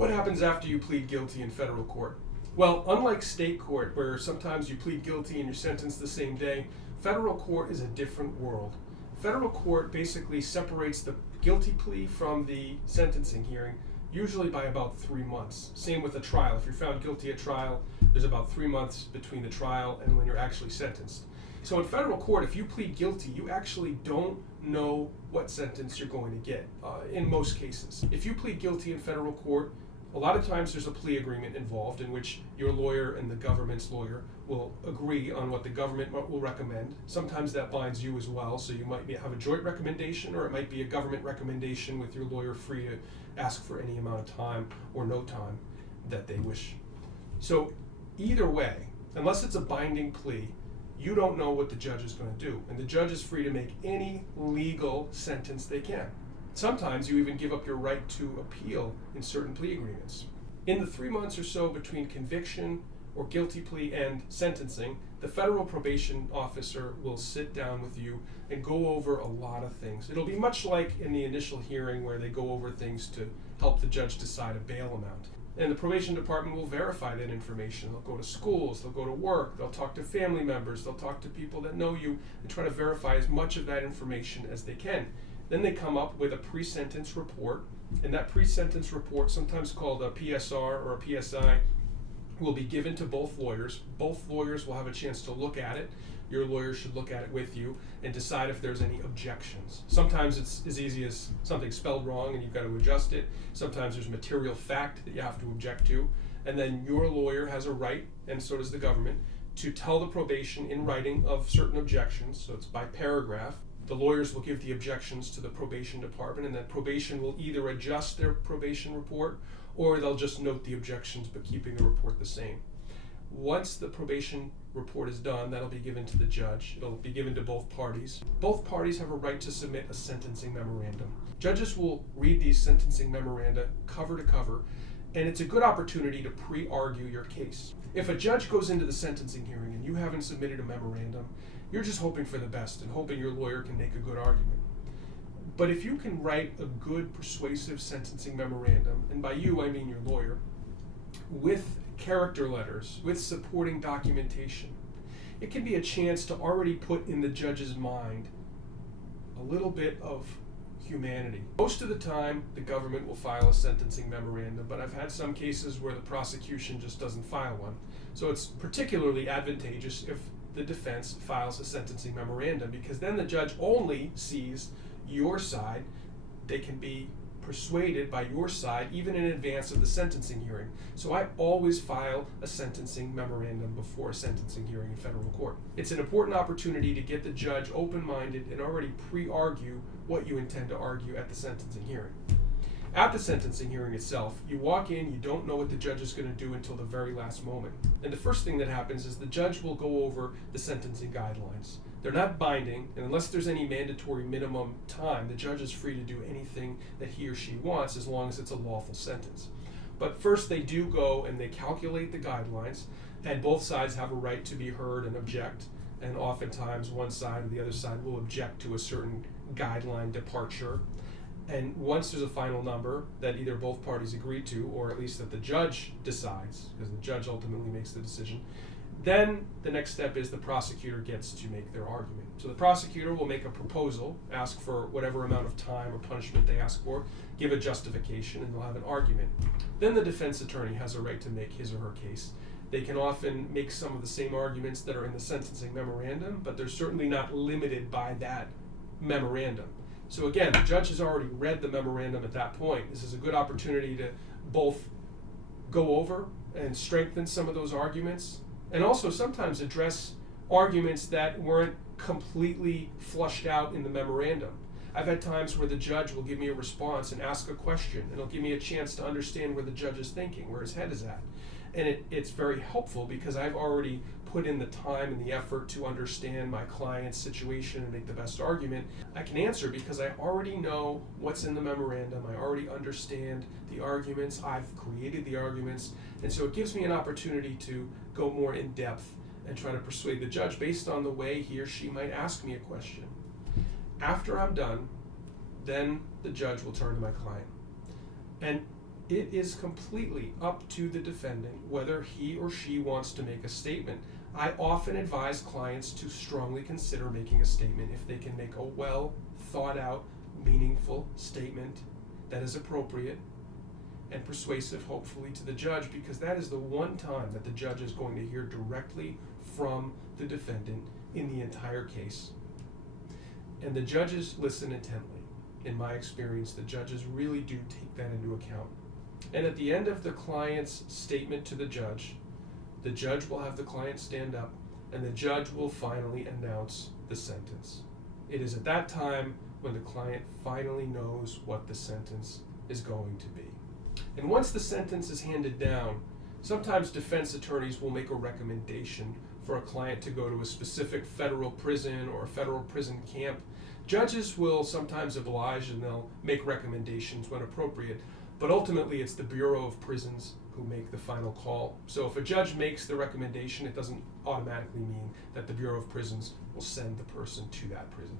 What happens after you plead guilty in federal court? Well, unlike state court, where sometimes you plead guilty and you're sentenced the same day, federal court is a different world. Federal court basically separates the guilty plea from the sentencing hearing, usually by about 3 months. Same with a trial. If you're found guilty at trial, there's about 3 months between the trial and when you're actually sentenced. So in federal court, if you plead guilty, you actually don't know what sentence you're going to get, in most cases. If you plead guilty in federal court, a lot of times there's a plea agreement involved in which your lawyer and the government's lawyer will agree on what the government will recommend. Sometimes that binds you as well, so you might have a joint recommendation, or it might be a government recommendation with your lawyer free to ask for any amount of time or no time that they wish. So either way, unless it's a binding plea, you don't know what the judge is going to do, and the judge is free to make any legal sentence they can. Sometimes you even give up your right to appeal in certain plea agreements. In the 3 months or so between conviction or guilty plea and sentencing, the federal probation officer will sit down with you and go over a lot of things. It'll be much like in the initial hearing where they go over things to help the judge decide a bail amount. And the probation department will verify that information. They'll go to schools, they'll go to work, they'll talk to family members, they'll talk to people that know you and try to verify as much of that information as they can. Then they come up with a pre-sentence report, and that pre-sentence report, sometimes called a PSR or a PSI, will be given to both lawyers. Both lawyers will have a chance to look at it. Your lawyer should look at it with you and decide if there's any objections. Sometimes it's as easy as something spelled wrong and you've got to adjust it. Sometimes there's material fact that you have to object to. And then your lawyer has a right, and so does the government, to tell the probation in writing of certain objections. So it's by paragraph. The lawyers will give the objections to the probation department, and then probation will either adjust their probation report or they'll just note the objections but keeping the report the same. Once the probation report is done, that'll be given to the judge. It'll be given to both parties. Both parties have a right to submit a sentencing memorandum. Judges will read these sentencing memoranda cover to cover, and it's a good opportunity to pre-argue your case. If a judge goes into the sentencing hearing and you haven't submitted a memorandum, you're just hoping for the best and hoping your lawyer can make a good argument. But if you can write a good, persuasive sentencing memorandum, and by you I mean your lawyer, with character letters, with supporting documentation, it can be a chance to already put in the judge's mind a little bit of humanity. Most of the time, the government will file a sentencing memorandum, but I've had some cases where the prosecution just doesn't file one. So it's particularly advantageous if the defense files a sentencing memorandum, because then the judge only sees your side. They can be persuaded by your side even in advance of the sentencing hearing. So I always file a sentencing memorandum before a sentencing hearing in federal court. It's an important opportunity to get the judge open-minded and already pre-argue what you intend to argue at the sentencing hearing. At the sentencing hearing itself, you walk in, you don't know what the judge is going to do until the very last moment. And the first thing that happens is the judge will go over the sentencing guidelines. They're not binding, and unless there's any mandatory minimum time, the judge is free to do anything that he or she wants as long as it's a lawful sentence. But first they do go and they calculate the guidelines, and both sides have a right to be heard and object, and oftentimes one side or the other side will object to a certain guideline departure. And once there's a final number that either both parties agree to, or at least that the judge decides, because the judge ultimately makes the decision, then the next step is the prosecutor gets to make their argument. So the prosecutor will make a proposal, ask for whatever amount of time or punishment they ask for, give a justification, and they'll have an argument. Then the defense attorney has a right to make his or her case. They can often make some of the same arguments that are in the sentencing memorandum, but they're certainly not limited by that memorandum. So again, the judge has already read the memorandum at that point. This is a good opportunity to both go over and strengthen some of those arguments, and also sometimes address arguments that weren't completely flushed out in the memorandum. I've had times where the judge will give me a response and ask a question, and it'll give me a chance to understand where the judge is thinking, where his head is at. And it's very helpful because I've already put in the time and the effort to understand my client's situation and make the best argument. I can answer because I already know what's in the memorandum. I already understand the arguments. I've created the arguments. And so it gives me an opportunity to go more in depth and try to persuade the judge based on the way he or she might ask me a question. After I'm done, then the judge will turn to my client. And it is completely up to the defendant whether he or she wants to make a statement. I often advise clients to strongly consider making a statement if they can make a well thought out, meaningful statement that is appropriate and persuasive, hopefully, to the judge, because that is the one time that the judge is going to hear directly from the defendant in the entire case. And the judges listen intently. In my experience, the judges really do take that into account. And at the end of the client's statement to the judge will have the client stand up, and the judge will finally announce the sentence. It is at that time when the client finally knows what the sentence is going to be. And once the sentence is handed down, sometimes defense attorneys will make a recommendation for a client to go to a specific federal prison or a federal prison camp. Judges will sometimes oblige and they'll make recommendations when appropriate, but ultimately it's the Bureau of Prisons who make the final call. So if a judge makes the recommendation, it doesn't automatically mean that the Bureau of Prisons will send the person to that prison.